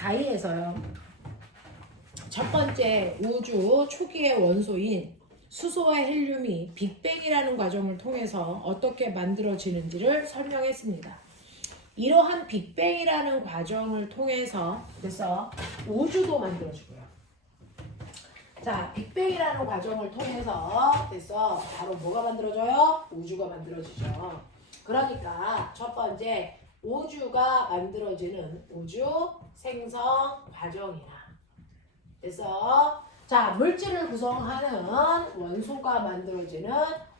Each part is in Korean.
자이에서요. 첫 번째, 우주 초기의 원소인 수소와 헬륨이 빅뱅이라는 과정을 통해서 어떻게 만들어지는지를 설명했습니다. 이러한 빅뱅이라는 과정을 통해서 그래서 우주도 만들어지고요. 자, 빅뱅이라는 과정을 통해서 그래서 바로 뭐가 만들어져요? 우주가 만들어지죠. 그러니까 첫 번째, 우주가 만들어지는 우주 생성 과정이나 그래서 자, 물질을 구성하는 원소가 만들어지는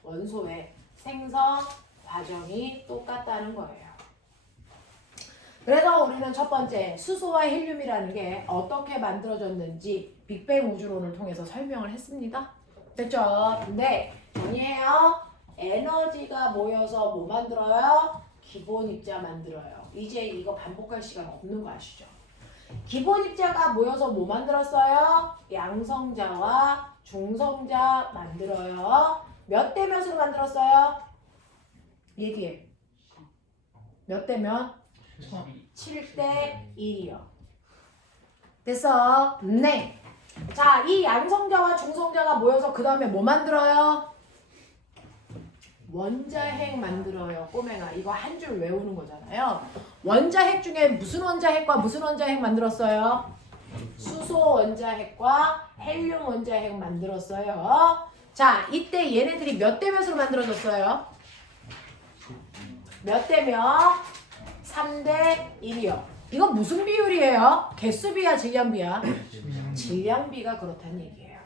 원소의 생성 과정이 똑같다는 거예요. 그래서 우리는 첫 번째 수소와 헬륨이라는 게 어떻게 만들어졌는지 빅뱅 우주론을 통해서 설명을 했습니다. 됐죠? 근데 정리해요. 에너지가 모여서 뭐 만들어요? 기본 입자 만들어요. 이제 이거 반복할 시간 없는 거 아시죠? 기본 입자가 모여서 뭐 만들었어요? 양성자와 중성자 만들어요. 몇 대 몇으로 만들었어요? 얘기해. 몇 대 몇? 7대 1이요. 됐어? 네. 자, 이 양성자와 중성자가 모여서 그 다음에 뭐 만들어요? 원자핵 만들어요. 꼬맹아, 이거 한 줄 외우는 거잖아요. 원자핵 중에 무슨 원자핵과 무슨 원자핵 만들었어요? 수소 원자핵과 헬륨 원자핵 만들었어요. 자, 이때 얘네들이 몇 대 몇으로 만들어졌어요? 몇 대 몇? 3대 1이요. 이거 무슨 비율이에요? 개수비야, 질량비야? 질량비가 그렇다는 얘기예요.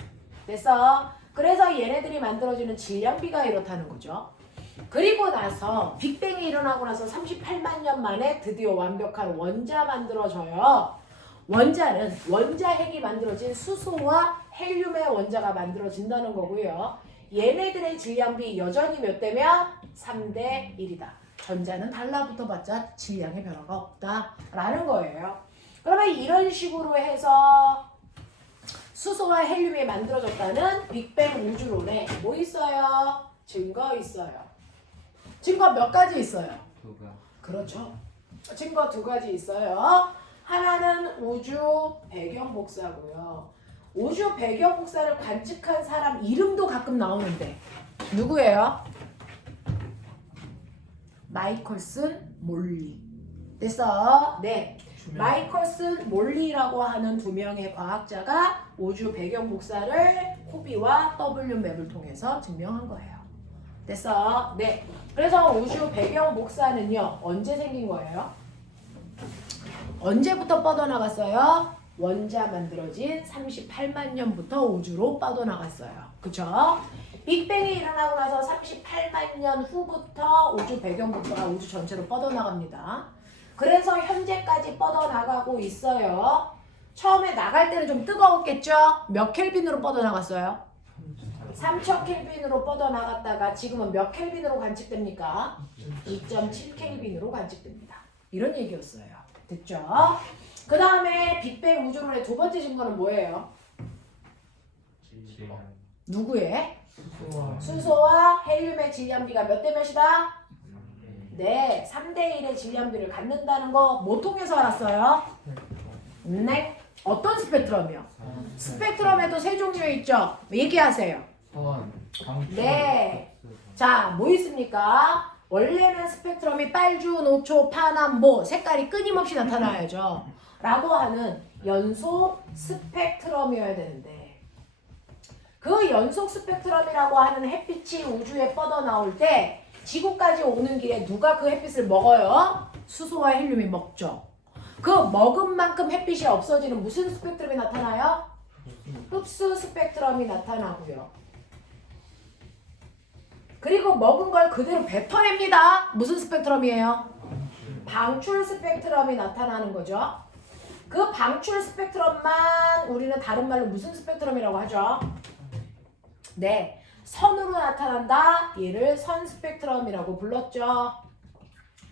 그래서 얘네들이 만들어지는 질량비가 이렇다는 거죠. 그리고 나서 빅뱅이 일어나고 나서 38만 년 만에 드디어 완벽한 원자 만들어져요. 원자는 원자핵이 만들어진 수소와 헬륨의 원자가 만들어진다는 거고요. 얘네들의 질량비 여전히 몇 대면? 3대 1이다. 전자는 달라붙어봤자 질량의 변화가 없다라는 거예요. 그러면 이런 식으로 해서 수소와 헬륨이 만들어졌다는 빅뱅 우주론에 뭐 있어요? 증거 있어요. 증거 몇 가지 있어요? 두 가. 그렇죠. 증거 두 가지 있어요. 하나는 우주 배경 복사고요. 우주 배경 복사를 관측한 사람 이름도 가끔 나오는데 누구예요? 마이컬슨 몰리. 됐어? 네. 마이컬슨 몰리라고 하는 두 명의 과학자가 우주 배경 복사를 호비와 W 맵을 통해서 증명한 거예요. 됐어? 네. 그래서 우주 배경 복사는요, 언제 생긴 거예요? 언제부터 뻗어나갔어요? 원자 만들어진 38만 년부터 우주로 뻗어나갔어요. 그쵸? 빅뱅이 일어나고 나서 38만 년 후부터 우주 배경 복사가 우주 전체로 뻗어나갑니다. 그래서 현재까지 뻗어나가고 있어요. 처음에 나갈 때는 좀 뜨거웠겠죠? 몇 켈빈으로 뻗어나갔어요? 3000 켈빈으로 뻗어나갔다가 지금은 몇 켈빈으로 관측됩니까? 2.7 켈빈으로 관측됩니다. 이런 얘기였어요. 됐죠? 그 다음에 빅뱅 우주론의 두 번째 증거는 뭐예요? 누구의? 수소와 헬륨의 질량비가 몇 대 몇이다? 네, 3대 1의 질량비를 갖는다는 거 뭐 통해서 알았어요? 네. 어떤 스펙트럼이요? 스펙트럼에도 세 종류 있죠? 얘기하세요. 선, 방출, 네. 자, 뭐 있습니까? 원래는 스펙트럼이 빨주, 노초, 파남보 색깔이 끊임없이 나타나야죠. 라고 하는 연속 스펙트럼이어야 되는데 그 연속 스펙트럼이라고 하는 햇빛이 우주에 뻗어나올 때 지구까지 오는 길에 누가 그 햇빛을 먹어요? 수소와 헬륨이 먹죠. 그 먹은 만큼 햇빛이 없어지는 무슨 스펙트럼이 나타나요? 흡수 스펙트럼이 나타나고요. 그리고 먹은 걸 그대로 뱉어냅니다. 무슨 스펙트럼이에요? 방출 스펙트럼이 나타나는 거죠. 그 방출 스펙트럼만 우리는 다른 말로 무슨 스펙트럼이라고 하죠? 네, 선으로 나타난다. 얘를 선 스펙트럼이라고 불렀죠.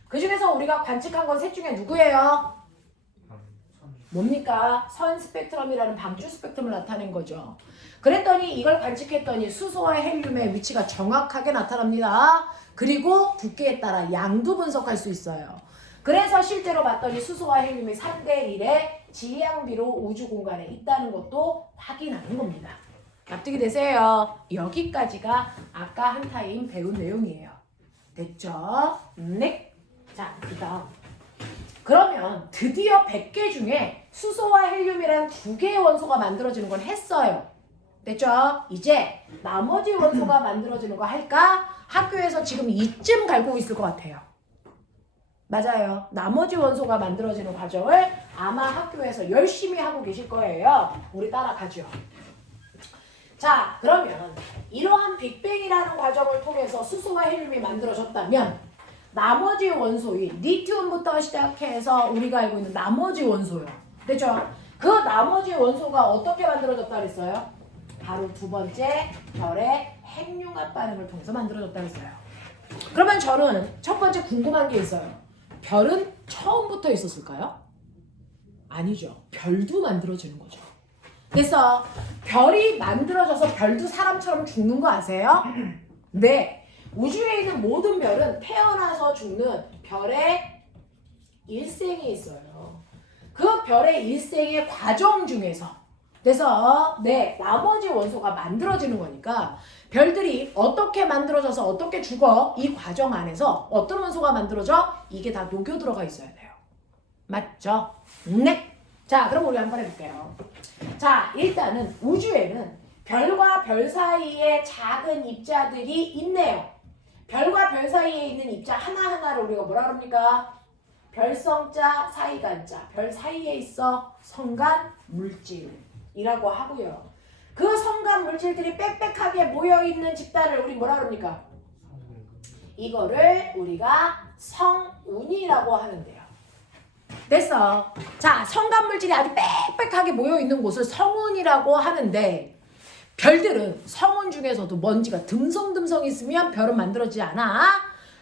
그 중에서 우리가 관측한 건 셋 중에 누구예요? 뭡니까? 선 스펙트럼이라는 방출 스펙트럼을 나타낸 거죠. 그랬더니 이걸 관측했더니 수소와 헬륨의 위치가 정확하게 나타납니다. 그리고 두께에 따라 양도 분석할 수 있어요. 그래서 실제로 봤더니 수소와 헬륨이 3대1의 질량비로 우주 공간에 있다는 것도 확인하는 겁니다. 납득이 되세요? 여기까지가 아까 한 타임 배운 내용이에요. 됐죠? 네. 자, 그다음. 그러면 드디어 100개 중에 수소와 헬륨이란 2개의 원소가 만들어지는 건 했어요. 됐죠? 이제 나머지 원소가 만들어지는 거 할까? 학교에서 지금 이쯤 갈고 있을 것 같아요. 맞아요. 나머지 원소가 만들어지는 과정을 아마 학교에서 열심히 하고 계실 거예요. 우리 따라가죠. 자, 그러면 이러한 빅뱅이라는 과정을 통해서 수소와 헬륨이 만들어졌다면 나머지 원소인 리튬부터 시작해서 우리가 알고 있는 나머지 원소요. 됐죠? 그 나머지 원소가 어떻게 만들어졌다 그랬어요? 바로 두 번째 별의 핵융합 반응을 통해서 만들어졌다 그랬어요. 그러면 저는 첫 번째 궁금한 게 있어요. 별은 처음부터 있었을까요? 아니죠. 별도 만들어지는 거죠. 그래서 별이 만들어져서 별도 사람처럼 죽는 거 아세요? 네. 우주에 있는 모든 별은 태어나서 죽는 별의 일생이 있어요. 그 별의 일생의 과정 중에서 그래서 나머지 원소가 만들어지는 거니까 별들이 어떻게 만들어져서 어떻게 죽어 이 과정 안에서 어떤 원소가 만들어져? 이게 다 녹여 들어가 있어야 돼요. 맞죠? 네. 자, 그럼 우리 한번 해볼게요. 자, 일단은 우주에는 별과 별 사이에 작은 입자들이 있네요. 별과 별 사이에 있는 입자 하나하나를 우리가 뭐라 그럽니까? 별성자, 사이간자. 별 사이에 있어 성간 물질이라고 하고요. 그 성간 물질들이 빽빽하게 모여있는 집단을 우리 뭐라 그럽니까? 이거를 우리가 성운이라고 하는데요. 됐어. 자, 성간 물질이 아주 빽빽하게 모여있는 곳을 성운이라고 하는데 별들은 성운 중에서도 먼지가 듬성듬성 있으면 별은 만들어지지 않아.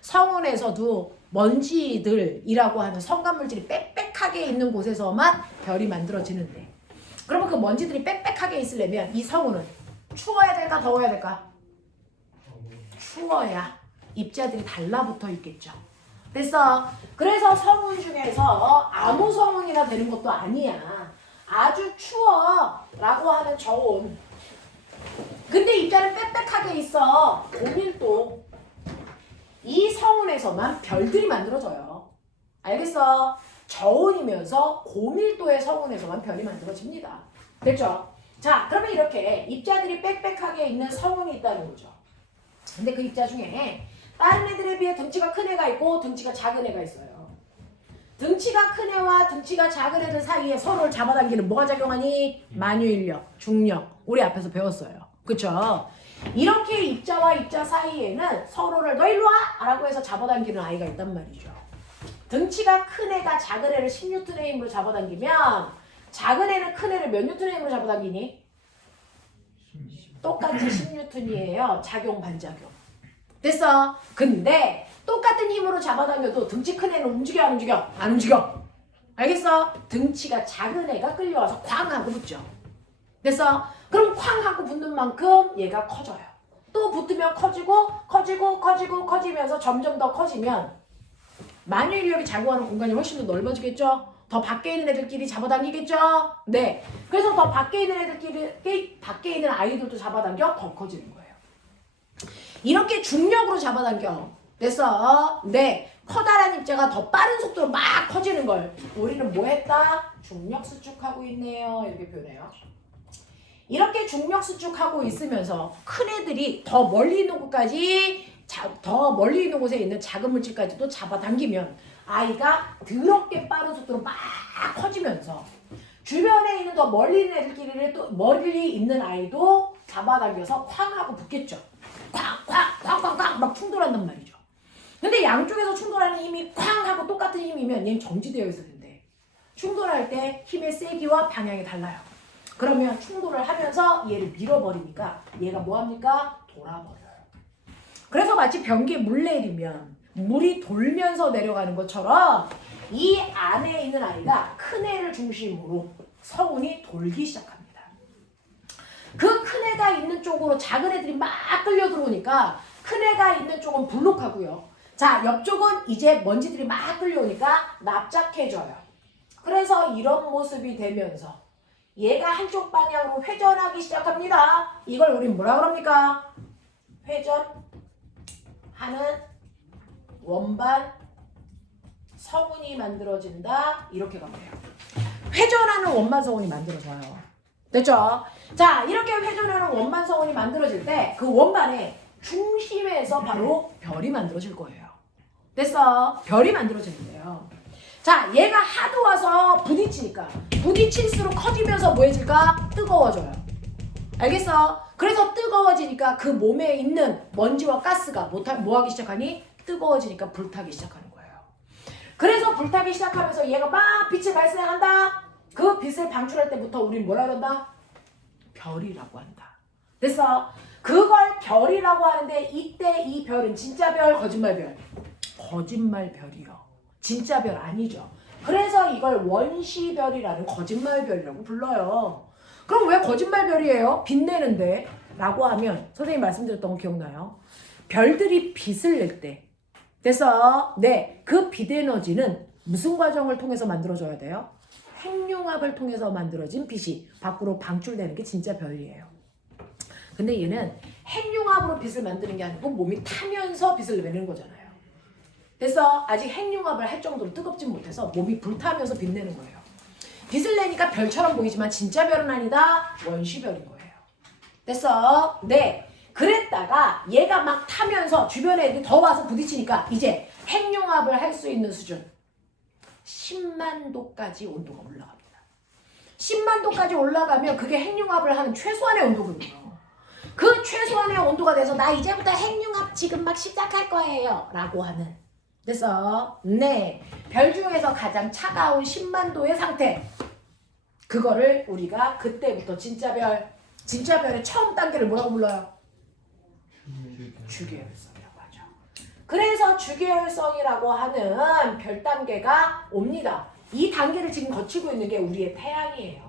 성운에서도 먼지들이라고 하는 성간 물질이 빽빽하게 있는 곳에서만 별이 만들어지는데 그러면 그 먼지들이 빽빽하게 있으려면 이 성운은 추워야 될까 더워야 될까? 추워야 입자들이 달라붙어 있겠죠. 그래서 성운 중에서 아무 성운이나 되는 것도 아니야. 아주 추워 라고 하는 저온. 근데 입자는 빽빽하게 있어. 고밀도. 이 성운에서만 별들이 만들어져요. 알겠어? 저온이면서 고밀도의 성운에서만 별이 만들어집니다. 됐죠? 자, 그러면 이렇게 입자들이 빽빽하게 있는 성운이 있다는 거죠. 근데 그 입자 중에 다른 애들에 비해 등치가 큰 애가 있고 등치가 작은 애가 있어요. 등치가 큰 애와 등치가 작은 애들 사이에 서로를 잡아당기는 뭐가 작용하니? 만유인력, 중력. 우리 앞에서 배웠어요. 그쵸? 이렇게 입자와 입자 사이에는 서로를 너 일로 와! 라고 해서 잡아당기는 아이가 있단 말이죠. 등치가 큰 애가 작은 애를 10N의 힘으로 잡아당기면 작은 애는 큰 애를 몇 N의 힘으로 잡아당기니? 똑같이 10N이에요. 작용 반작용. 됐어? 근데 똑같은 힘으로 잡아당겨도 등치 큰 애는 움직여 안 움직여? 안 움직여. 알겠어? 등치가 작은 애가 끌려와서 쾅 하고 붙죠. 됐어? 그럼 쾅 하고 붙는 만큼 얘가 커져요. 또 붙으면 커지면서 점점 더 커지면 만유인력이 작용하는 공간이 훨씬 더 넓어지겠죠? 더 밖에 있는 애들끼리 잡아당기겠죠? 네. 그래서 더 밖에 있는 애들끼리, 밖에 있는 아이들도 잡아당겨 더 커지는 거예요. 이렇게 중력으로 잡아당겨. 됐어? 네. 커다란 입자가 더 빠른 속도로 막 커지는 걸 우리는 뭐 했다? 중력 수축하고 있네요. 이렇게 표현해요. 이렇게 중력 수축하고 있으면서 큰 애들이 더 멀리 있는 곳까지 더 멀리 있는 곳에 있는 작은 물질까지도 잡아당기면 아이가 더럽게 빠른 속도로 막 커지면서 주변에 있는 더 멀리 있는 애들끼리를 또 멀리 있는 아이도 잡아당겨서 쾅 하고 붙겠죠. 쾅 막 충돌한단 말이죠. 근데 양쪽에서 충돌하는 힘이 쾅 하고 똑같은 힘이면 얘는 정지되어 있을 텐데 충돌할 때 힘의 세기와 방향이 달라요. 그러면 충돌을 하면서 얘를 밀어버리니까 얘가 뭐합니까? 돌아버려요. 그래서 마치 변기에 물 내리면 물이 돌면서 내려가는 것처럼 이 안에 있는 아이가 큰 애를 중심으로 성운이 돌기 시작합니다. 그 큰 애가 있는 쪽으로 작은 애들이 막 끌려 들어오니까 큰 애가 있는 쪽은 블록하고요. 자, 옆쪽은 이제 먼지들이 막 끌려오니까 납작해져요. 그래서 이런 모습이 되면서 얘가 한쪽 방향으로 회전하기 시작합니다. 이걸 우린 뭐라 그럽니까? 회전하는 원반 성운이 만들어진다. 이렇게 가면 돼요. 회전하는 원반 성운이 만들어져요. 됐죠? 자, 이렇게 회전하는 원반 성운이 만들어질 때 그 원반의 중심에서 바로 별이 만들어질 거예요. 됐어? 별이 만들어지는데요. 자, 얘가 하도 와서 부딪히니까 부딪힐수록 커지면서 뭐해질까? 뜨거워져요. 알겠어? 그래서 뜨거워지니까 그 몸에 있는 먼지와 가스가 뭐 하기 시작하니? 뜨거워지니까 불타기 시작하는 거예요. 그래서 불타기 시작하면서 얘가 막 빛을 발생한다. 그 빛을 방출할 때부터 우린 뭐라 그런다? 별이라고 한다. 됐어? 그걸 별이라고 하는데 이때 이 별은 진짜 별, 거짓말 별? 거짓말 별이요. 진짜 별 아니죠. 그래서 이걸 원시별이라는 거짓말별이라고 불러요. 그럼 왜 거짓말별이에요? 빛내는데 라고 하면 선생님 말씀드렸던 거 기억나요? 별들이 빛을 낼 때 그래서 네, 그 빛 에너지는 무슨 과정을 통해서 만들어져야 돼요? 핵융합을 통해서 만들어진 빛이 밖으로 방출되는 게 진짜 별이에요. 근데 얘는 핵융합으로 빛을 만드는 게 아니고 몸이 타면서 빛을 내는 거잖아요. 그래서 아직 핵융합을 할 정도로 뜨겁진 못해서 몸이 불타면서 빛내는 거예요. 빛을 내니까 별처럼 보이지만 진짜 별은 아니다. 원시별인 거예요. 됐어? 네. 그랬다가 얘가 막 타면서 주변에 애들이 더 와서 부딪히니까 이제 핵융합을 할 수 있는 수준 10만 도까지 온도가 올라갑니다. 10만 도까지 올라가면 그게 핵융합을 하는 최소한의 온도거든요. 그 최소한의 온도가 돼서 나 이제부터 핵융합 지금 막 시작할 거예요 라고 하는 됐어? 네. 별 중에서 가장 차가운 10만 도의 상태 그거를 우리가 그때부터 진짜 별의 처음 단계를 뭐라고 불러요? 주계열성이라고 하죠. 그래서 주계열성이라고 하는 별 단계가 옵니다. 이 단계를 지금 거치고 있는 게 우리의 태양이에요.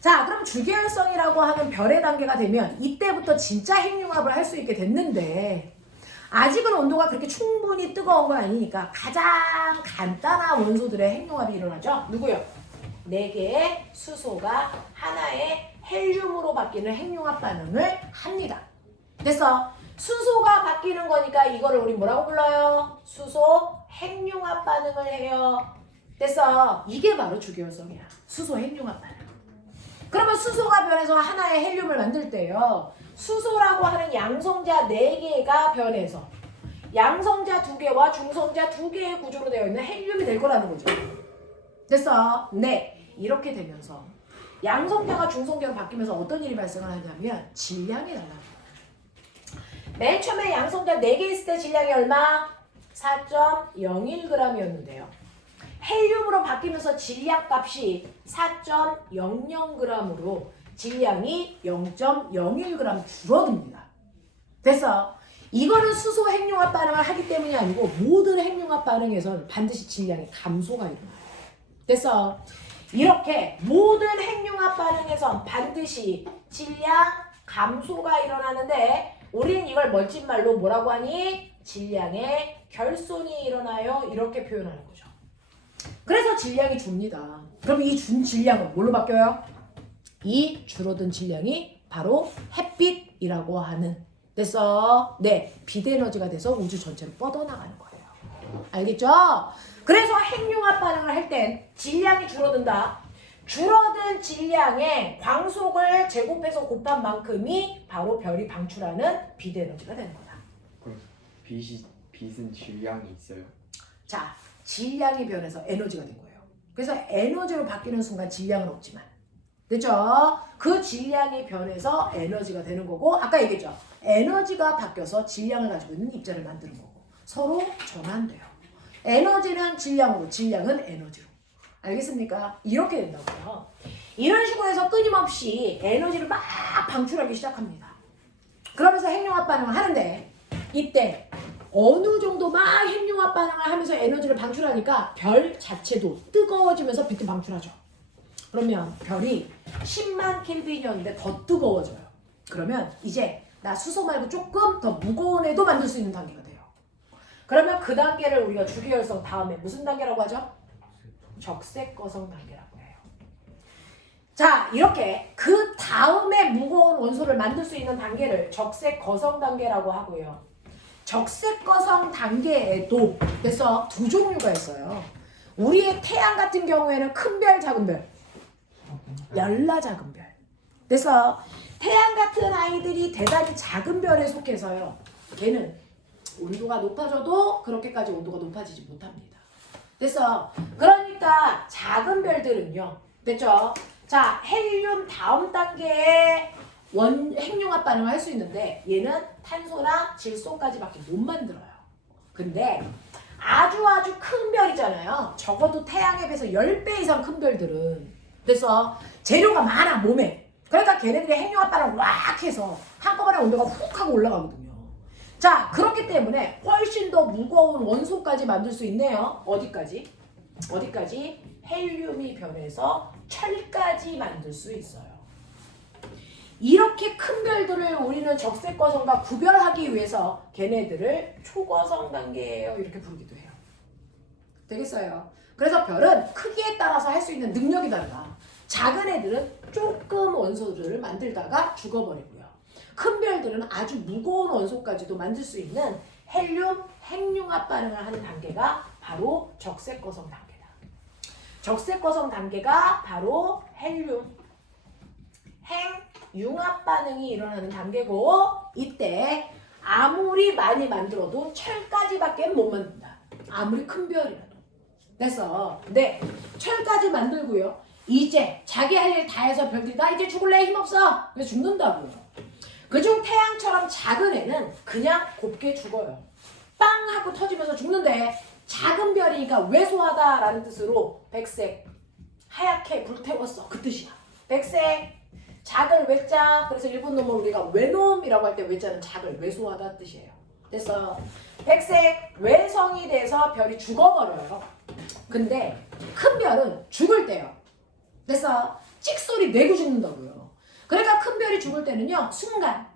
자, 그럼 주계열성이라고 하는 별의 단계가 되면 이때부터 진짜 핵융합을 할 수 있게 됐는데 아직은 온도가 그렇게 충분히 뜨거운 건 아니니까 가장 간단한 원소들의 핵융합이 일어나죠. 누구요? 4개의 수소가 하나의 헬륨으로 바뀌는 핵융합 반응을 합니다. 됐어? 수소가 바뀌는 거니까 이거를 우리 뭐라고 불러요? 수소 핵융합 반응을 해요. 됐어? 이게 바로 주계열성이야. 수소 핵융합 반응. 그러면 수소가 변해서 하나의 헬륨을 만들 때요. 수소라고 하는 양성자 4개가 변해서 양성자 2개와 중성자 2개의 구조로 되어 있는 헬륨이 될 거라는 거죠. 됐어? 네. 이렇게 되면서 양성자가 중성자로 바뀌면서 어떤 일이 발생을 하냐면 질량이 달라집니다. 맨 처음에 양성자 4개 있을 때 질량이 얼마? 4.01g이었는데요. 헬륨으로 바뀌면서 질량 값이 4.00g으로 질량이 0.01g 줄어듭니다. 됐어? 이거는 수소 핵융합 반응을 하기 때문이 아니고 모든 핵융합 반응에서는 반드시 질량의 감소가 일어나요. 됐어? 이렇게 모든 핵융합 반응에선 반드시 질량 감소가 일어나는데 우리는 이걸 멋진말로 뭐라고 하니? 질량의 결손이 일어나요. 이렇게 표현하는 거죠. 그래서 질량이 줍니다. 그럼 이 준 질량은 뭘로 바뀌어요? 이 줄어든 질량이 바로 햇빛이라고 하는 됐어? 네, 빛 에너지가 돼서 우주 전체로 뻗어나가는 거예요. 알겠죠? 그래서 핵융합 반응을 할 땐 질량이 줄어든다. 줄어든 질량의 광속을 제곱해서 곱한 만큼이 바로 별이 방출하는 빛 에너지가 되는 거다. 그럼 빛은 질량이 있어요? 자, 질량이 변해서 에너지가 된 거예요. 그래서 에너지로 바뀌는 순간 질량은 없지만 됐죠? 그 질량이 변해서 에너지가 되는 거고 아까 얘기했죠? 에너지가 바뀌어서 질량을 가지고 있는 입자를 만드는 거고 서로 전환돼요. 에너지는 질량으로, 질량은 에너지로. 알겠습니까? 이렇게 된다고요. 이런 식으로 해서 끊임없이 에너지를 막 방출하기 시작합니다. 그러면서 핵융합 반응을 하는데 이때 어느 정도 막 핵융합 반응을 하면서 에너지를 방출하니까 별 자체도 뜨거워지면서 빛을 방출하죠. 그러면 별이 10만 켈빈이었는데 더 뜨거워져요. 그러면 이제 나 수소 말고 조금 더 무거운 애도 만들 수 있는 단계가 돼요. 그러면 그 단계를 우리가 주기혈성 다음에 무슨 단계라고 하죠? 적색거성 단계라고 해요. 자, 이렇게 그 다음에 무거운 원소를 만들 수 있는 단계를 적색거성 단계라고 하고요. 적색거성 단계에도 그래서 두 종류가 있어요. 우리의 태양 같은 경우에는 큰 별, 작은 별, 열나 작은 별. 그래서 태양 같은 아이들이 대단히 작은 별에 속해서요. 걔는 온도가 높아져도 그렇게까지 온도가 높아지지 못합니다. 그래서 그러니까 작은 별들은요. 됐죠? 자, 헬륨 다음 단계에 핵융합 반응을 할 수 있는데 얘는 탄소나 질소까지밖에 못 만들어요. 근데 아주 큰 별이잖아요. 적어도 태양에 비해서 10배 이상 큰 별들은. 그래서 재료가 많아 몸에. 그러니까 걔네들이 핵융합 반응을 왁 해서 한꺼번에 온도가 훅 하고 올라가거든요. 자, 그렇기 때문에 훨씬 더 무거운 원소까지 만들 수 있네요. 어디까지? 헬륨이 변해서 철까지 만들 수 있어요. 이렇게 큰 별들을 우리는 적색거성과 구별하기 위해서 걔네들을 초거성 단계예요. 이렇게 부르기도 해요. 되겠어요? 그래서 별은 크기에 따라서 할 수 있는 능력이 다르다. 작은 애들은 조금 원소들을 만들다가 죽어버리고요. 큰 별들은 아주 무거운 원소까지도 만들 수 있는 헬륨 핵융합 반응을 하는 단계가 바로 적색거성 단계다. 적색거성 단계가 바로 헬륨 핵융합 반응이 일어나는 단계고 이때 아무리 많이 만들어도 철까지밖에 못 만든다. 아무리 큰 별이라도. 그래서 네, 철까지 만들고요. 이제 자기 할 일 다 해서 별들이 나 이제 죽을래 힘없어. 그래서 죽는다고요. 그중 태양처럼 작은 애는 그냥 곱게 죽어요. 빵 하고 터지면서 죽는데 작은 별이니까 왜소하다라는 뜻으로 백색, 하얗게 불태웠어. 그 뜻이야. 백색, 작을 외자. 그래서 일본 놈은 우리가 외놈이라고 할 때 외자는 작을 왜소하다 뜻이에요. 그래서 백색, 외성이 돼서 별이 죽어버려요. 근데 큰 별은 죽을 때요. 그래서 찍소리 내고 죽는다고요. 그러니까 큰 별이 죽을 때는요. 순간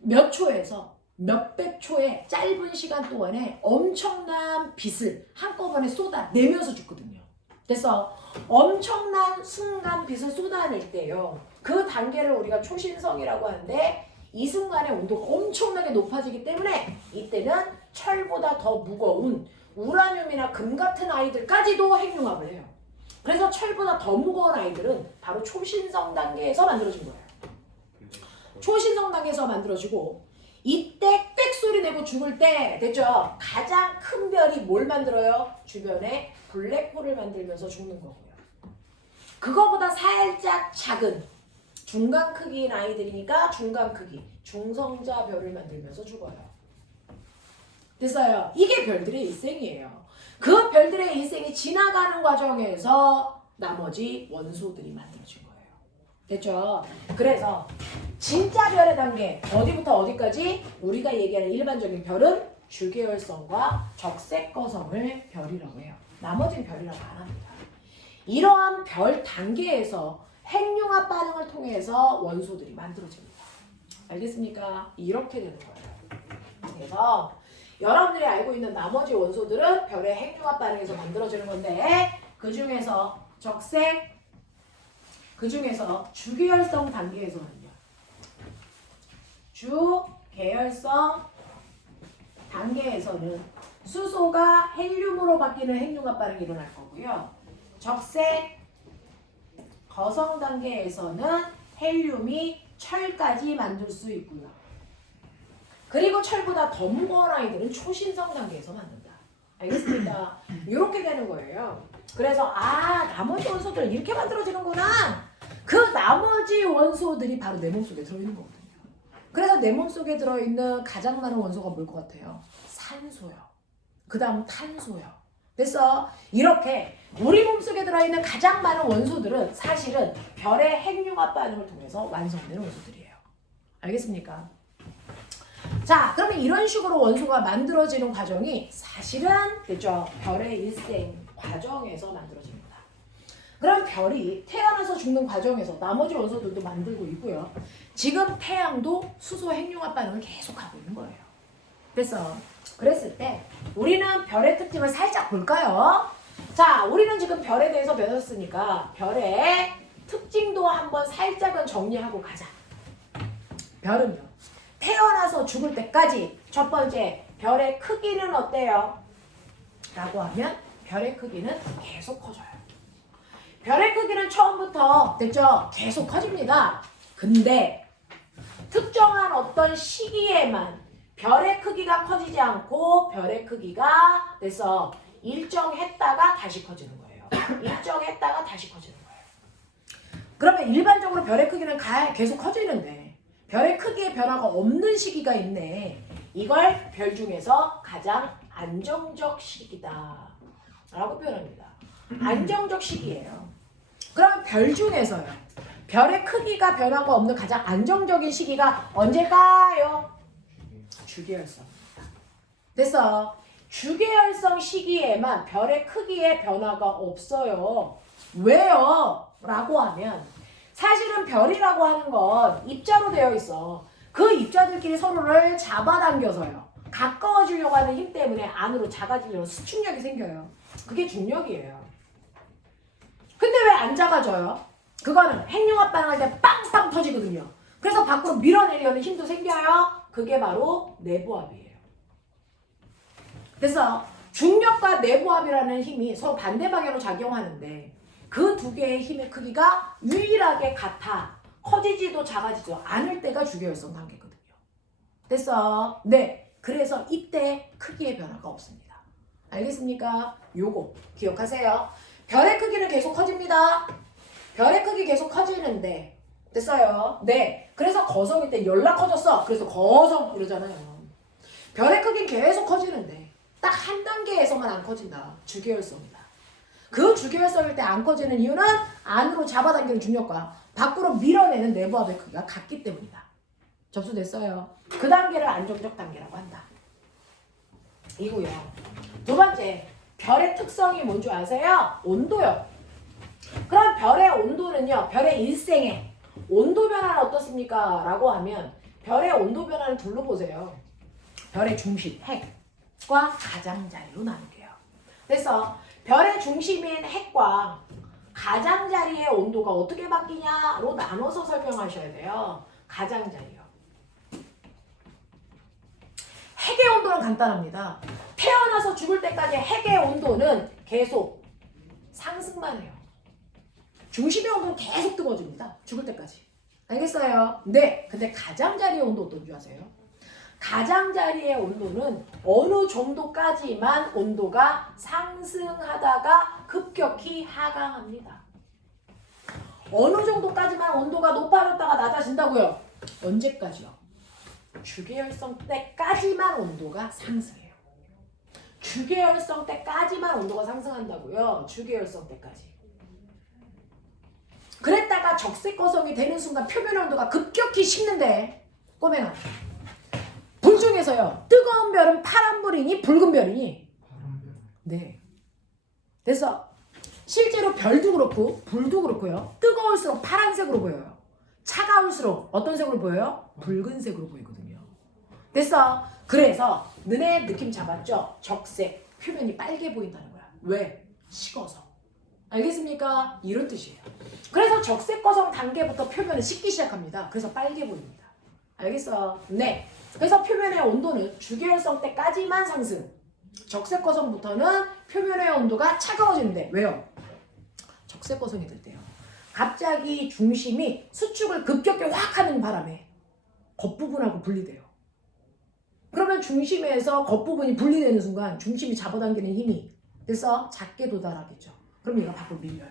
몇 초에서 몇백 초의 짧은 시간 동안에 엄청난 빛을 한꺼번에 쏟아내면서 죽거든요. 그래서 엄청난 순간 빛을 쏟아낼 때요. 그 단계를 우리가 초신성이라고 하는데 이 순간에 온도가 엄청나게 높아지기 때문에 이때는 철보다 더 무거운 우라늄이나 금 같은 아이들까지도 핵융합을 해요. 그래서 철보다 더 무거운 아이들은 바로 초신성 단계에서 만들어진 거예요. 초신성 단계에서 만들어지고 이때 꽥 소리 내고 죽을 때 됐죠? 가장 큰 별이 뭘 만들어요? 주변에 블랙홀을 만들면서 죽는 거고요. 그거보다 살짝 작은 중간 크기인 아이들이니까 중간 크기 중성자 별을 만들면서 죽어요. 됐어요? 이게 별들의 일생이에요. 그 별들의 일생이 지나가는 과정에서 나머지 원소들이 만들어진 거예요. 됐죠? 그래서 진짜 별의 단계 어디부터 어디까지 우리가 얘기하는 일반적인 별은 주계열성과 적색거성을 별이라고 해요. 나머지는 별이라고 안 합니다. 이러한 별 단계에서 핵융합 반응을 통해서 원소들이 만들어집니다. 알겠습니까? 이렇게 되는 거예요. 그래서 여러분들이 알고 있는 나머지 원소들은 별의 핵융합 반응에서 만들어지는 건데 그 중에서 주계열성 단계에서는요. 주계열성 단계에서는 수소가 헬륨으로 바뀌는 핵융합 반응이 일어날 거고요. 적색 거성 단계에서는 헬륨이 철까지 만들 수 있고요. 그리고 철보다 더 무거운 아이들은 초신성 단계에서 만든다. 알겠습니까? 이렇게 되는 거예요. 그래서 나머지 원소들 이렇게 만들어지는구나. 그 나머지 원소들이 바로 내 몸속에 들어있는 거거든요. 그래서 내 몸속에 들어있는 가장 많은 원소가 뭘 것 같아요? 산소요. 그 다음 탄소요. 그래서 이렇게 우리 몸속에 들어있는 가장 많은 원소들은 사실은 별의 핵융합 반응을 통해서 완성되는 원소들이에요. 알겠습니까? 자, 그러면 이런 식으로 원소가 만들어지는 과정이 사실은 됐죠? 별의 일생 과정에서 만들어집니다. 그럼 별이 태어나서 죽는 과정에서 나머지 원소들도 만들고 있고요. 지금 태양도 수소 핵융합 반응을 계속하고 있는 거예요. 그래서 그랬을 때 우리는 별의 특징을 살짝 볼까요? 자, 우리는 지금 별에 대해서 배웠으니까 별의 특징도 한번 살짝은 정리하고 가자. 별은요, 태어나서 죽을 때까지 첫 번째, 별의 크기는 어때요? 라고 하면 별의 크기는 계속 커져요. 별의 크기는 처음부터 됐죠? 계속 커집니다. 근데 특정한 어떤 시기에만 별의 크기가 커지지 않고 별의 크기가 돼서 일정했다가 다시 커지는 거예요. 일정했다가 다시 커지는 거예요. 그러면 일반적으로 별의 크기는 계속 커지는데 별의 크기의 변화가 없는 시기가 있네. 이걸 별 중에서 가장 안정적 시기다 라고 표현합니다. 안정적 시기예요. 그럼 별 중에서요, 별의 크기가 변화가 없는 가장 안정적인 시기가 언제일까요? 주계열성입니다. 그래서 주계열성 시기에만 별의 크기에 변화가 없어요. 왜요? 라고 하면 사실은 별이라고 하는 건 입자로 되어 있어. 그 입자들끼리 서로를 잡아당겨서요, 가까워지려고 하는 힘 때문에 안으로 작아지려는 수축력이 생겨요. 그게 중력이에요. 근데 왜 안 작아져요? 그거는 핵융합 반응할 때 빵빵 터지거든요. 그래서 밖으로 밀어내려는 힘도 생겨요. 그게 바로 내부압이에요. 그래서 중력과 내부압이라는 힘이 서로 반대 방향으로 작용하는데 그 두 개의 힘의 크기가 유일하게 같아 커지지도 작아지지도 않을 때가 주계열성 단계거든요. 됐어? 네. 그래서 이때 크기의 변화가 없습니다. 알겠습니까? 요거 기억하세요. 별의 크기는 계속 커집니다. 별의 크기 계속 커지는데 됐어요? 네. 그래서 거성일 때 연락 커졌어. 그래서 거성 그러잖아요. 별의 크기는 계속 커지는데 딱 한 단계에서만 안 커진다. 주계열성이다. 그 주계열성일 때 안 커지는 이유는 안으로 잡아당기는 중력과 밖으로 밀어내는 내부압의 크기가 같기 때문이다. 접수됐어요? 그 단계를 안정적 단계라고 한다. 이고요. 두 번째, 별의 특성이 뭔지 아세요? 온도요. 그럼 별의 온도는요, 별의 일생에 온도 변화는 어떻습니까? 라고 하면 별의 온도 변화는 둘로 보세요. 별의 중심, 핵과 가장자리로 나누게요. 그래서 별의 중심인 핵과 가장자리의 온도가 어떻게 바뀌냐로 나눠서 설명하셔야 돼요. 가장자리요. 핵의 온도는 간단합니다. 태어나서 죽을 때까지 핵의 온도는 계속 상승만 해요. 중심의 온도는 계속 뜨거워집니다. 죽을 때까지. 알겠어요? 네. 근데 가장자리의 온도 어떤 줄 아세요? 가장자리의 온도는 어느 정도까지만 온도가 상승하다가 급격히 하강합니다. 어느 정도까지만 온도가 높아졌다가 낮아진다고요? 언제까지요? 주계열성 때까지만 온도가 상승해요. 주계열성 때까지만 온도가 상승한다고요? 주계열성 때까지. 그랬다가 적색거성이 되는 순간 표면 온도가 급격히 식는데 꼬맹아, 불 중에서요, 뜨거운 별은 파란 불이니 붉은 별이니? 네. 그래서 실제로 별도 그렇고 불도 그렇고요, 뜨거울수록 파란색으로 보여요. 차가울수록 어떤 색으로 보여요? 붉은색으로 보이거든요. 그래서 너네 느낌 잡았죠? 적색, 표면이 빨개 보인다는 거야. 왜? 식어서. 알겠습니까? 이런 뜻이에요. 그래서 적색거성 단계부터 표면은 식기 시작합니다. 그래서 빨개 보입니다. 알겠어? 네. 그래서 표면의 온도는 주계열성 때까지만 상승. 적색거성부터는 표면의 온도가 차가워지는데 왜요? 적색거성이 될 때요, 갑자기 중심이 수축을 급격히 확 하는 바람에 겉부분하고 분리돼요. 그러면 중심에서 겉부분이 분리되는 순간 중심이 잡아당기는 힘이 그래서 작게 도달하겠죠. 그럼 얘가 밖으로 밀려요.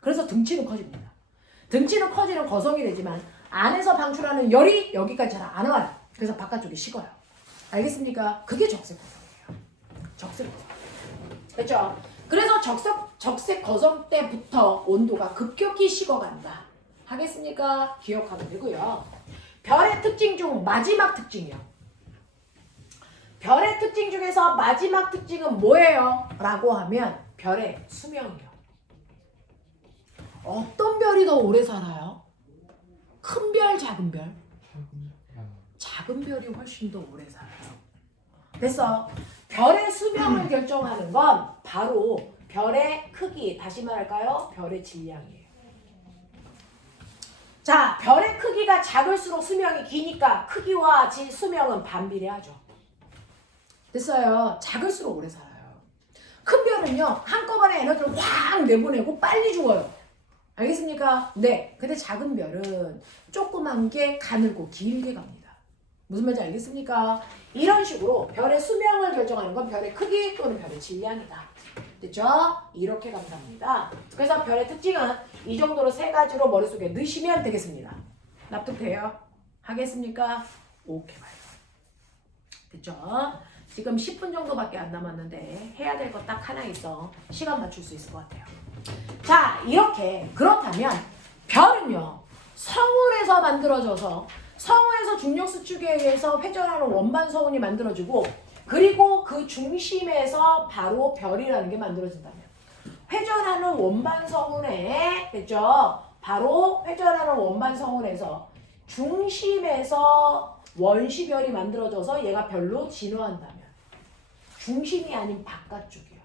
그래서 등치는 커집니다. 등치는 커지는 거성이 되지만 안에서 방출하는 열이 여기까지 잘 안 와요. 그래서 바깥쪽이 식어요. 알겠습니까? 그게 적색거성이에요. 적색거성. 그렇죠? 그래서 적색 거성 때부터 온도가 급격히 식어간다. 하겠습니까? 기억하면 되고요. 별의 특징 중 마지막 특징이요. 별의 특징 중에서 마지막 특징은 뭐예요? 라고 하면 별의 수명이요. 어떤 별이 더 오래 살아요? 큰 별, 작은 별? 작은 별이 훨씬 더 오래 살아요. 그래서 별의 수명을 결정하는 건 바로 별의 크기, 다시 말할까요? 별의 질량이에요. 자, 별의 크기가 작을수록 수명이 기니까 크기와 수명은 반비례하죠. 됐어요. 작을수록 오래 살아요. 큰 별은요, 한꺼번에 에너지를 확 내보내고 빨리 죽어요. 알겠습니까? 네. 근데 작은 별은 조그만 게 가늘고 길게 갑니다. 무슨 말인지 알겠습니까? 이런 식으로 별의 수명을 결정하는 건 별의 크기 또는 별의 질량이다. 됐죠? 이렇게 간답니다. 그래서 별의 특징은 이 정도로 3가지로 머릿속에 넣으시면 되겠습니다. 납득돼요? 하겠습니까? 오케이 봐요. 됐죠? 지금 10분 정도밖에 안 남았는데 해야 될 거 딱 하나 있어. 시간 맞출 수 있을 것 같아요. 자, 이렇게 그렇다면 별은요, 성운에서 만들어져서 성운에서 중력수축에 의해서 회전하는 원반 성운이 만들어지고, 그리고 그 중심에서 바로 별이라는 게 만들어진다면, 회전하는 원반 성운에, 됐죠? 바로 회전하는 원반 성운에서 중심에서 원시별이 만들어져서 얘가 별로 진화한다면, 중심이 아닌 바깥쪽이요.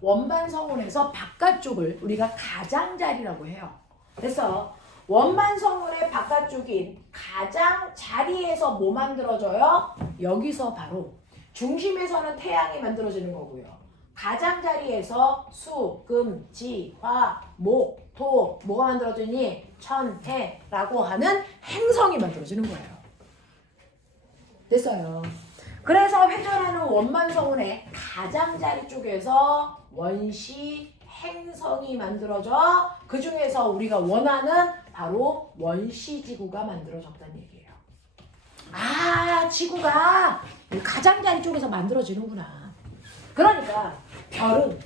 원반 성운에서 바깥쪽을 우리가 가장자리라고 해요. 그래서 원반 성운의 바깥쪽인 가장자리에서 뭐 만들어져요? 여기서 바로 중심에서는 태양이 만들어지는 거고요. 가장자리에서 수, 금, 지, 화, 목, 토, 뭐가 만들어지니? 천, 해라고 하는 행성이 만들어지는 거예요. 됐어요. 그래서 회전하는 원반 성운의 가장자리 쪽에서 원시 행성이 만들어져, 그 중에서 우리가 원하는 바로 원시지구가 만들어졌다는 얘기예요. 아, 지구가 가장자리 쪽에서 만들어지는구나. 그러니까 별은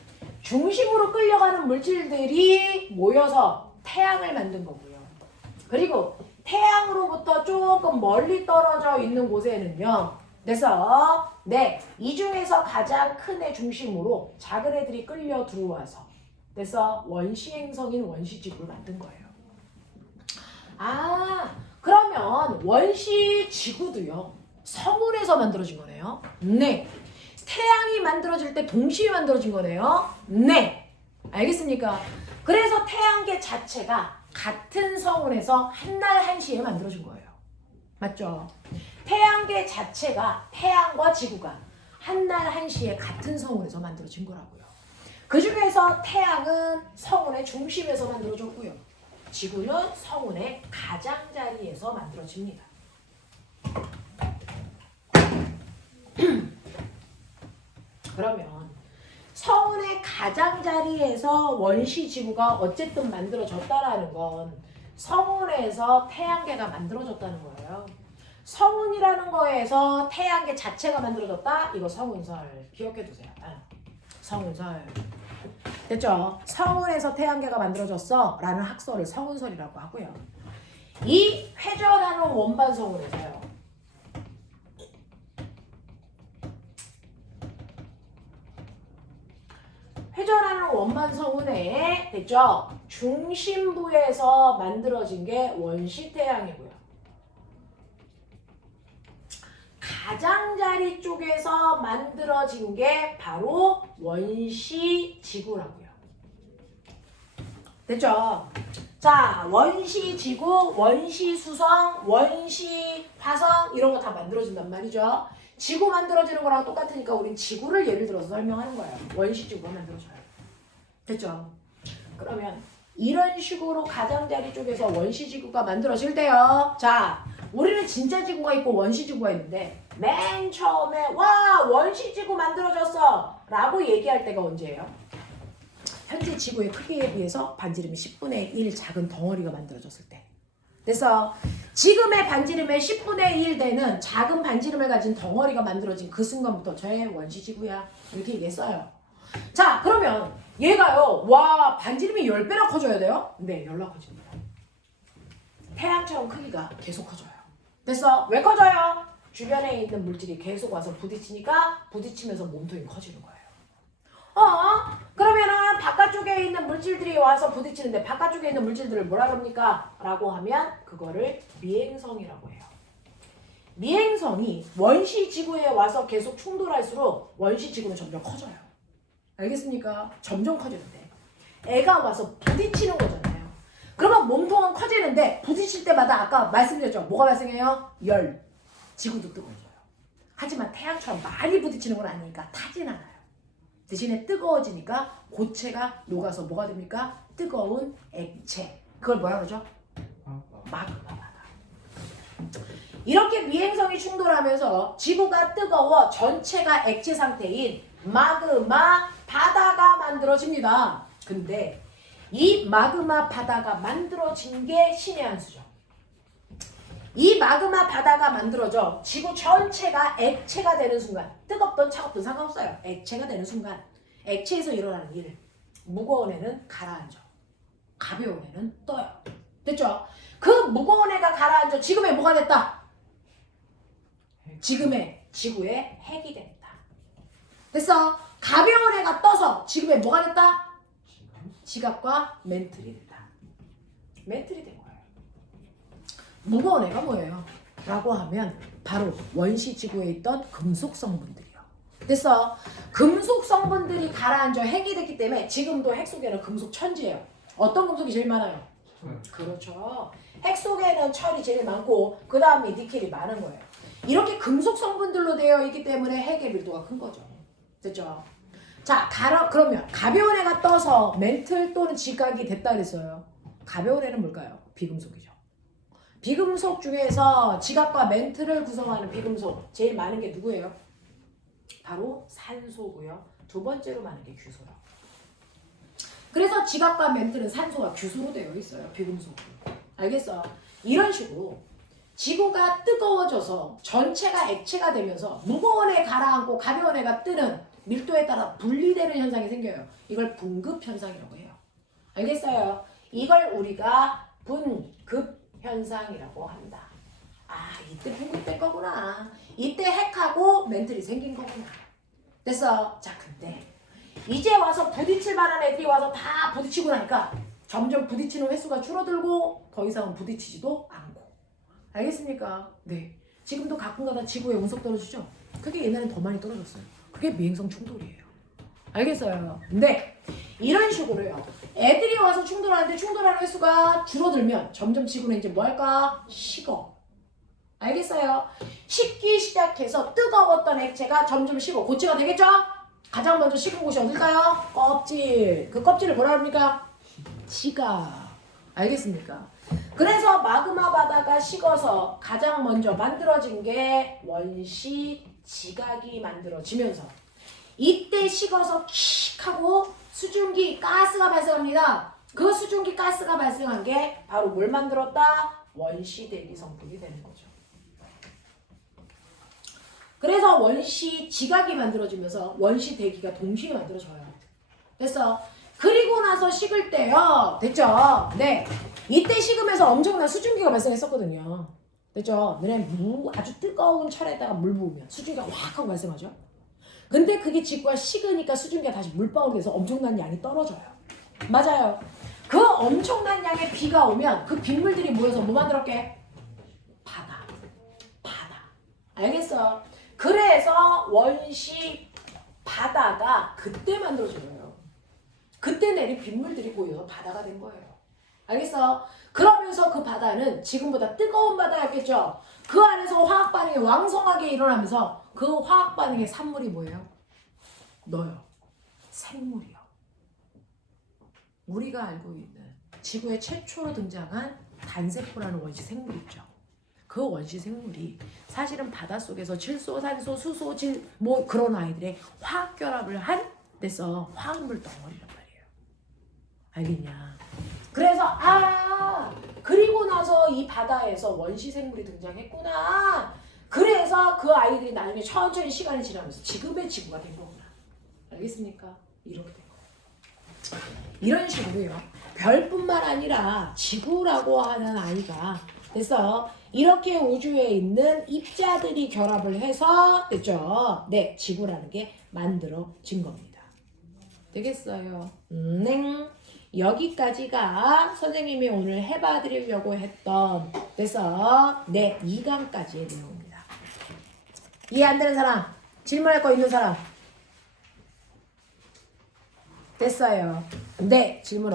중심으로 끌려가는 물질들이 모여서 태양을 만든 거고요. 그리고 태양으로부터 조금 멀리 떨어져 있는 곳에는요, 그래서 이 중에서 가장 큰 애 중심으로 작은 애들이 끌려 들어와서, 그래서 원시 행성인 원시지구를 만든 거예요. 아, 그러면 원시 지구도요, 성운에서 만들어진 거네요. 네. 태양이 만들어질 때 동시에 만들어진 거네요. 네. 알겠습니까? 그래서 태양계 자체가 같은 성운에서 한날 한시에 만들어진 거예요. 맞죠? 태양계 자체가, 태양과 지구가 한날 한시에 같은 성운에서 만들어진 거라고요. 그 중에서 태양은 성운의 중심에서 만들어졌고요. 지구는 성운의 가장자리에서 만들어집니다. 그러면 성운의 가장자리에서 원시지구가 어쨌든 만들어졌다라는 건 성운에서 태양계가 만들어졌다는 거예요. 성운이라는 거에서 태양계 자체가 만들어졌다? 이거 성운설 기억해 두세요. 성운설. 됐죠? 성운에서 태양계가 만들어졌어 라는 학설을 성운설이라고 하고요. 이 회전하는 원반 성운에서요, 회전하는 원반 성운에, 됐죠? 중심부에서 만들어진 게 원시태양이고요. 가장자리 쪽에서 만들어진 게 바로 원시지구라고요. 됐죠? 자, 원시지구, 원시수성, 원시화성 이런 거 다 만들어진단 말이죠. 지구 만들어지는 거랑 똑같으니까 우린 지구를 예를 들어서 설명하는 거예요. 원시지구가 만들어져요. 됐죠? 그러면 이런 식으로 가장자리 쪽에서 원시지구가 만들어질 때요. 자, 우리는 진짜 지구가 있고 원시지구가 있는데 맨 처음에 와, 원시지구 만들어졌어 라고 얘기할 때가 언제예요? 현재 지구의 크기에 비해서 반지름이 10분의 1 작은 덩어리가 만들어졌을 때. 그래서 지금의 반지름의 10분의 1 되는 작은 반지름을 가진 덩어리가 만들어진 그 순간부터 저의 원시지구야 이렇게 얘기했어요. 자, 그러면 얘가요, 와, 반지름이 10배나 커져야 돼요? 네, 10배나 커집니다. 태양처럼 크기가 계속 커져요. 됐어? 왜 커져요? 주변에 있는 물질이 계속 와서 부딪히니까 부딪히면서 몸통이 커지는 거예요. 그러면은 바깥쪽에 있는 물질 물질들이 와서 부딪히는데 바깥쪽에 있는 물질들을 뭐라 그럽니까? 라고 하면 그거를 미행성이라고 해요. 미행성이 원시 지구에 와서 계속 충돌할수록 원시 지구는 점점 커져요. 알겠습니까? 점점 커지는데 애가 와서 부딪히는 거잖아요. 그러면 몸통은 커지는데 부딪힐 때마다 아까 말씀드렸죠. 뭐가 발생해요? 열. 지구도 뜨거워져요. 하지만 태양처럼 많이 부딪히는 건 아니니까 타진 않아요. 대신에 뜨거워지니까 고체가 녹아서 뭐가 됩니까? 뜨거운 액체. 그걸 뭐라 그러죠? 마그마다. 이렇게 미행성이 충돌하면서 지구가 뜨거워 전체가 액체 상태인 마그마 바다가 만들어집니다. 근데 이 마그마 바다가 만들어진 게 신의 한 수죠. 이 마그마 바다가 만들어져 지구 전체가 액체가 되는 순간, 뜨겁든 차갑든 상관없어요. 액체가 되는 순간 액체에서 일어나는 일, 무거운 애는 가라앉아, 가벼운 애는 떠요. 됐죠? 그 무거운 애가 가라앉아 지금의 뭐가 됐다? 지금의 지구의 핵이 됐다. 됐어? 가벼운 애가 떠서 지금의 뭐가 됐다? 지갑과 멘틀이 됐다. 멘틀이 된 거예요. 무거운 애가 뭐예요? 라고 하면 바로 원시 지구에 있던 금속 성분들이요. 됐어? 금속 성분들이 가라앉아 핵이 됐기 때문에 지금도 핵 속에는 금속 천지예요. 어떤 금속이 제일 많아요? 그렇죠. 핵 속에는 철이 제일 많고 그 다음에 니켈이 많은 거예요. 이렇게 금속 성분들로 되어 있기 때문에 핵의 밀도가 큰 거죠. 됐죠? 자, 그러면 가벼운 애가 떠서 멘틀 또는 지각이 됐다 그랬어요. 가벼운 애는 뭘까요? 비금속이죠. 비금속 중에서 지각과 멘틀을 구성하는 비금속 제일 많은 게 누구예요? 바로 산소고요. 두 번째로 많은 게 규소요. 그래서 지각과 멘틀은 산소와 규소로 되어 있어요. 비금속. 알겠어? 이런 식으로 지구가 뜨거워져서 전체가 액체가 되면서 무거운 애 가라앉고 가벼운 애가 뜨는 밀도에 따라 분리되는 현상이 생겨요. 이걸 분급 현상이라고 해요. 알겠어요? 이걸 우리가 분급 현상이라고 한다. 아, 이때 분급된 거구나. 이때 핵하고 멘틀이 생긴 거구나. 됐어? 자, 근데 이제 와서 부딪힐 만한 애들이 와서 다 부딪히고 나니까 점점 부딪히는 횟수가 줄어들고 더 이상은 부딪히지도 않고. 알겠습니까? 네. 지금도 가끔가다 지구에 운석 떨어지죠? 그게 옛날엔 더 많이 떨어졌어요. 그게 미행성 충돌이에요. 알겠어요? 네. 이런 식으로요. 애들이 와서 충돌하는데 충돌하는 횟수가 줄어들면 점점 지구는 이제 뭐 할까? 식어. 알겠어요? 식기 시작해서 뜨거웠던 액체가 점점 식어. 고체가 되겠죠? 가장 먼저 식은 곳이 어딜까요? 껍질. 그 껍질을 뭐라 합니까? 지각. 알겠습니까? 그래서 마그마 바다가 식어서 가장 먼저 만들어진 게 원시 지각이 만들어지면서 이때 식어서 킥 하고 수증기 가스가 발생합니다. 그 수증기 가스가 발생한 게 바로 뭘 만들었다? 원시 대기 성분이 되는 거죠. 그래서 원시 지각이 만들어지면서 원시 대기가 동시에 만들어져요. 됐어? 그리고 나서 식을 때요. 됐죠? 네. 이때 식으면서 엄청난 수증기가 발생했었거든요. 됐죠? 너네 아주 뜨거운 철에다가 물 부으면 수증기가 확 하고 발생하죠? 근데 그게 지구가 식으니까 수증기가 다시 물방울이 돼서 엄청난 양이 떨어져요. 맞아요. 그 엄청난 양의 비가 오면 그 빗물들이 모여서 뭐 만들었게? 바다. 알겠어? 그래서 원시 바다가 그때 만들어져요. 그때 내린 빗물들이 모여서 바다가 된 거예요. 알겠어? 그러면서 그 바다는 지금보다 뜨거운 바다였겠죠? 그 안에서 화학 반응이 왕성하게 일어나면서 그 화학 반응의 산물이 뭐예요? 너요. 생물이요. 우리가 알고 있는 지구에 최초로 등장한 단세포라는 원시 생물 있죠. 그 원시 생물이 사실은 바닷속에서 질소, 산소, 수소, 뭐 그런 아이들의 화학 결합을 한 데서 화합물 덩어리란 말이에요. 알겠냐? 그래서 그리고 나서 이 바다에서 원시 생물이 등장했구나. 그래서 그 아이들이 나중에 천천히 시간이 지나면서 지금의 지구가 된 거구나. 알겠습니까? 이렇게 된 거예요. 이런 식으로요. 별뿐만 아니라 지구라고 하는 아이가 됐어. 이렇게 우주에 있는 입자들이 결합을 해서 됐죠. 네, 지구라는 게 만들어진 겁니다. 되겠어요? 네. 여기까지가 선생님이 오늘 해봐 드리려고 했던 그래서 네 2강까지의 내용입니다. 이해 안 되는 사람? 질문할 거 있는 사람? 됐어요. 네, 질문 없